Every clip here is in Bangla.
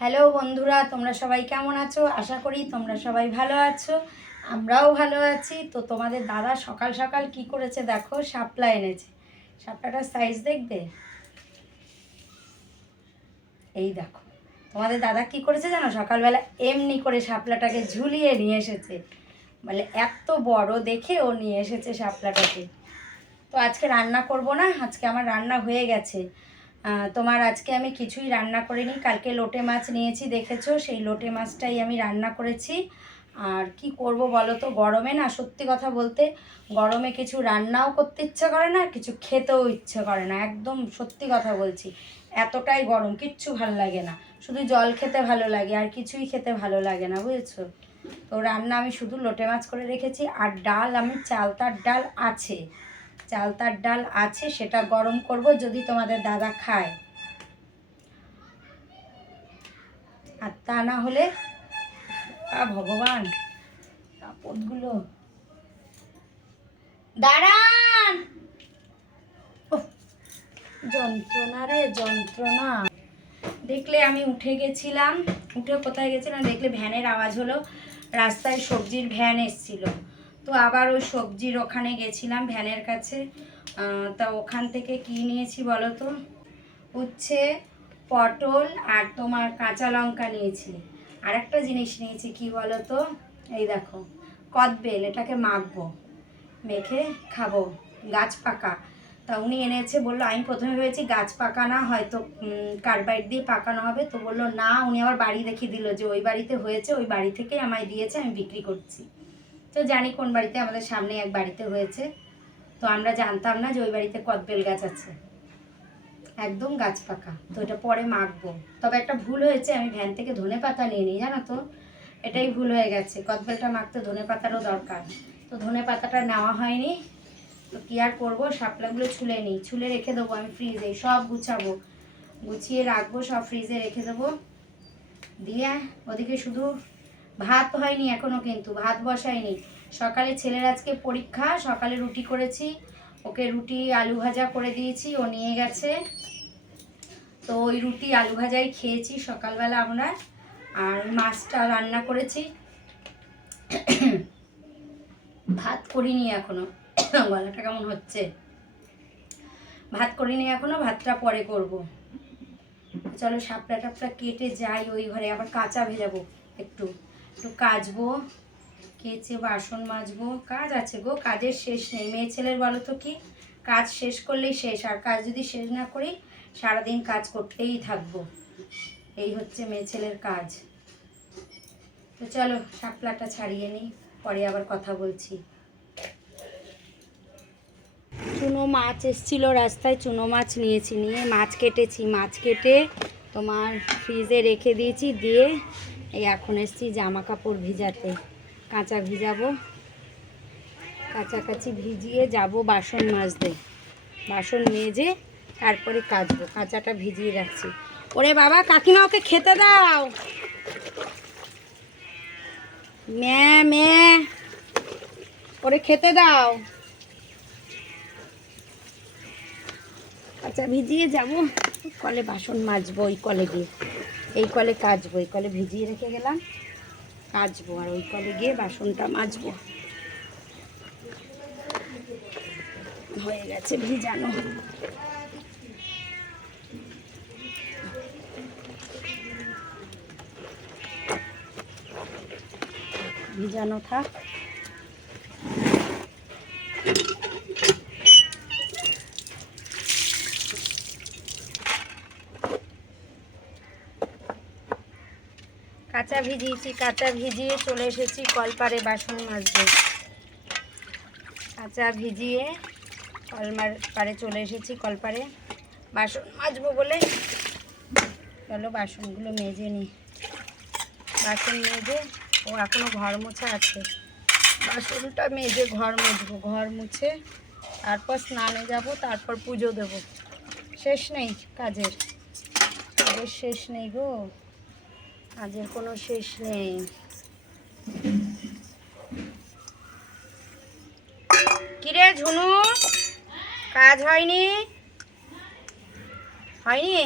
হ্যালো বন্ধুরা, তোমরা সবাই কেমন আছো? আশা করি তোমরা সবাই ভালো আছো, আমরাও ভালো আছি। তো তোমাদের দাদা সকাল সকাল কি করেছে দেখো, শাপলা এনেছে। শাপলাটার সাইজ দেখবে? এই দেখো, তোমাদের দাদা কি করেছে জানো? সকালবেলা এমনি করে শাপলাটাকে ঝুলিয়ে নিয়ে এসেছে। বলে, এত বড় দেখে ও নিয়ে এসেছে শাপলাটাকে। তো আজকে রান্না করব না, আজকে আমার রান্না হয়ে গেছে। তোমার আজকে আমি কিছুই রান্না করিনি। কালকে লোটে মাছ নিয়েছি, দেখেছ? সেই লোটে মাছটাই আমি রান্না করেছি। আর কি করব বলো তো? গরমে না, সত্যি কথা বলতে, গরমে কিছু রান্নাও করতে ইচ্ছে করে না, কিছু খেতেও ইচ্ছে করে না। একদম সত্যি কথা বলছি, এতটাই গরম, কিচ্ছু ভালো লাগে না। শুধু জল খেতে ভালো লাগে, আর কিছুই খেতে ভালো লাগে না, বুঝেছ? তো রান্না আমি শুধু লোটে মাছ করে রেখেছি, আর ডাল, আমি চালতার ডাল আছে। চালতার ডাল আছে, সেটা গরম করব যদি তোমাদের দাদা খায়। আর তা না হলে ভগবান কাপড়গুলো দাঁড়ান! যন্ত্রণা রে, যন্ত্রণা। দেখলে আমি উঠে গেছিলাম, উঠে কোথায় গেছিলাম দেখলে ভ্যানের আওয়াজ হলো, রাস্তায় সবজির ভ্যান এসছিল। তো আবার ওই সবজির ওখানে গেছিলাম ভ্যানের কাছে। তা ওখান থেকে কি নিয়েছি বলো তো? উচ্ছে পটল আর তোমার কাঁচা লঙ্কা নিয়েছি। আর একটা জিনিস নিয়েছি কি বলো তো? এই দেখো, কদবেল, এটাকে মাখবো, মেখে খাব, গাছ পাকা। তা উনি এনেছে, বলল, আমি প্রথমে ভেবেছি গাছ পাকা না, হয়তো কার্বাইড দিয়ে পাকানো হবে। তো বলল, না, উনি আবার বাড়ি দেখিয়ে দিল যে ওই বাড়িতে হয়েছে, ওই বাড়ি থেকেই আমায় দিয়েছে, আমি বিক্রি করছি। তো জানি কোন বাড়িতে আমাদের সামনে এক বাড়িতে হয়েছে। তো আমরা জানতাম না যে ওই বাড়িতে কদবেল গাছ আছে। একদম গাছ পাকা। তো এটা পরে মাখবো। তবে একটা ভুল হয়েছে, আমি ভ্যান থেকে ধনে পাতা নিয়ে নিই, জানো তো? এটাই ভুল হয়ে গেছে। কদবেলটা মাখতে ধনে পাতারও দরকার। তো ধনে পাতাটা নেওয়া হয়নি। তো কী আর করব? শাপলাগুলো ছুলে নিই। ছুলে রেখে দেবো আমি ফ্রিজে। সব গুছাবো। গুছিয়ে রাখব, সব ফ্রিজে রেখে দেবো। দিয়ে ওদিকে শুধু ভাত হয়নি এখনও কিন্তু, ভাত বসাইনি সকালে ছেলের আজকে পরীক্ষা, সকালে রুটি করেছি। ওকে রুটি আলু ভাজা করে দিয়েছি, ও নিয়ে গেছে। তো ওই রুটি আলু ভাজাই খেয়েছি সকালবেলা আমরা। আর মাছটা রান্না করেছি। ভাত করিনি এখনও। গলাটা কেমন হচ্ছে? ভাত করিনি এখনও, ভাতটা পরে করব। চলো সাপটা টাপটা কেটে যাই ওই ঘরে, আবার কাঁচা ভেজাবো একটু। একটু কাচবো, কেচে বাসন মাজবো। কাজ আছে গো, কাজের শেষ নেই। মেয়ে ছেলের বলো তো কি? কাজ শেষ করলেই শেষ, আর কাজ যদি শেষ না করি, সারাদিন কাজ করতেই থাকব। এই হচ্ছে মেয়ে ছেলের কাজ। তো চলো, শাপলাটা ছাড়িয়ে নিই, পরে আবার কথা বলছি। চুনো মাছ এসছিল রাস্তায়, চুনো মাছ নিয়েছি, নিয়ে মাছ কেটেছি। মাছ কেটে তোমার ফ্রিজে রেখে দিয়েছি, দিয়ে এই এখন এসছি জামা কাপড় ভিজাতে। কাঁচা ভিজাবো। কাছাকাছি ভিজিয়ে যাব বাসন মাজতে। বাসন মেজে তারপরে কাচবো। কাঁচাটা ভিজিয়ে রাখছি। ওরে বাবা, কাকিমা ওকে খেতে দাও। ম্যা ওরে খেতে দাও। কাঁচা ভিজিয়ে যাব। কলে বাসন মাজবো ওই কলে গিয়ে এই কলে কাচবো, এই কলে ভিজিয়ে রেখে গেলাম। কাচবো আর ওই কলে গিয়ে বাসনটা মাজবো। হয়ে গেছে ভিজানো। ভিজানো থাক। কাঁচা ভিজিয়েছি, কাঁচা ভিজিয়ে চলে এসেছি কলপারে বাসন মাজতে। কাঁচা ভিজিয়ে কলমার পারে চলে এসেছি কলপারে বাসন মাজবো বলে। চলো বাসনগুলো মেজে নিই। বাসন মেজে, ও এখনও ঘর মোছা আছে। বাসনটা মেজে ঘর মুছবো ঘর মুছে তারপর স্নানে যাব, তারপর পুজো দেব। শেষ নেই কাজের। কাজের শেষ নেই গো। কাজের কোনো শেষ নেই। কিরে ঝুনু, কাজ হয়নি? হয়নি?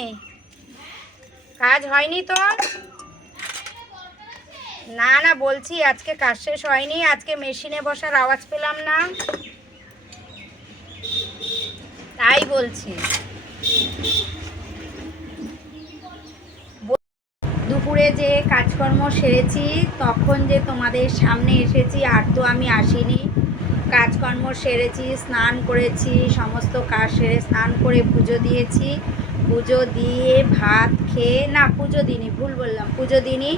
কাজ হয়নি তো না না, বলছি আজকে কাজ শেষ হয়নি, আজকে মেশিনে বসার আওয়াজ পেলাম না। তাই বলছি। দুপুরে যে কাজকর্ম সেরেছি, তখন যে তোমাদের সামনে এসেছি আর তো আমি আসিনি। কাজকর্ম সেরেছি, স্নান করেছি, সমস্ত কাজ সেরে স্নান করে পুজো দিয়েছি। পুজো দিয়ে ভাত খেয়ে, না, পুজো দিইনি, ভুল বললাম, পুজো দিনই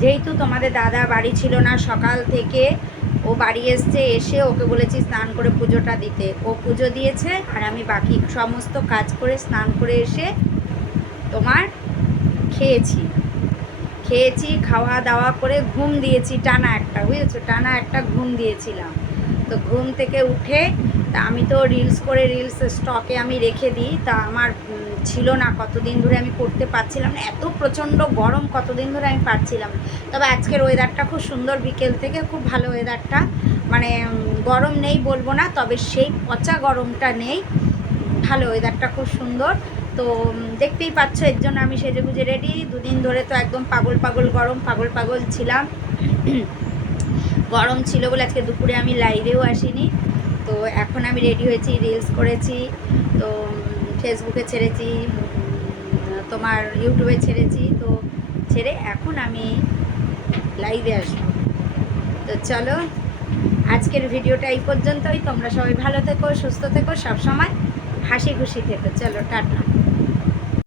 যেহেতু তোমাদের দাদা বাড়ি ছিল না সকাল থেকে, ও বাড়ি এসছে, এসে ওকে বলেছি স্নান করে পুজোটা দিতে। ও পুজো দিয়েছে আর আমি বাকি সমস্ত কাজ করে স্নান করে এসে তোমার খেয়েছি। খেয়েছি খাওয়া দাওয়া করে ঘুম দিয়েছি, টানা একটা, বুঝেছ? টানা একটা ঘুম দিয়েছিলাম। তো ঘুম থেকে উঠে তা আমি তো রিলস করে রিলস স্টকে আমি রেখে দিই। তা আমার ছিল না কতদিন ধরে আমি করতে পারছিলাম না। এত প্রচণ্ড গরম কতদিন ধরে আমি পারছিলাম তবে আজকের ওয়েদারটা খুব সুন্দর, বিকেল থেকে খুব ভালো ওয়েদারটা মানে গরম নেই বলব না, তবে সেই পচা গরমটা নেই। ভালো ওয়েদারটা খুব সুন্দর। তো দেখতেই পাচ্ছ, এর জন্য আমি সেজে গুজে রেডি দুদিন ধরে তো একদম পাগল পাগল গরম, পাগল পাগল ছিলাম। গরম ছিল বলে আজকে দুপুরে আমি লাইভেও আসিনি। তো এখন আমি রেডি হয়েছি রিলস করেছি, তো ফেসবুকে ছেড়েছি তোমার ইউটিউবে ছেড়েছি। তো ছেড়ে এখন আমি লাইভে আসব। তো চলো, আজকের ভিডিওটা এই পর্যন্তই। তোমরা সবাই ভালো থেকো, সুস্থ থেকো, সবসময় হাসি খুশি থেকো। চলো, টাটা।